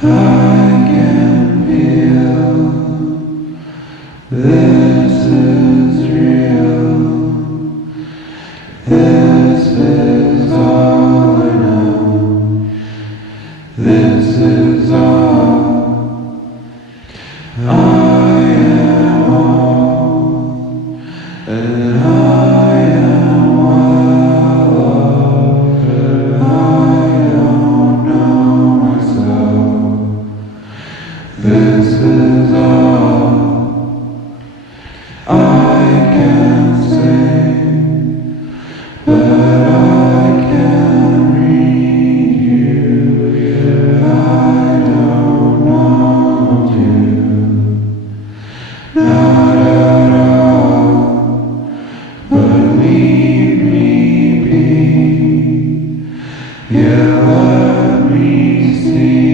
I can feel this is real. This is all I know. This is all. I am all, and I am well off, and I don't know myself. This is all I can say, but I can't read you. Yeah, I don't want you, not at all. But leave me be. Yeah, let me see.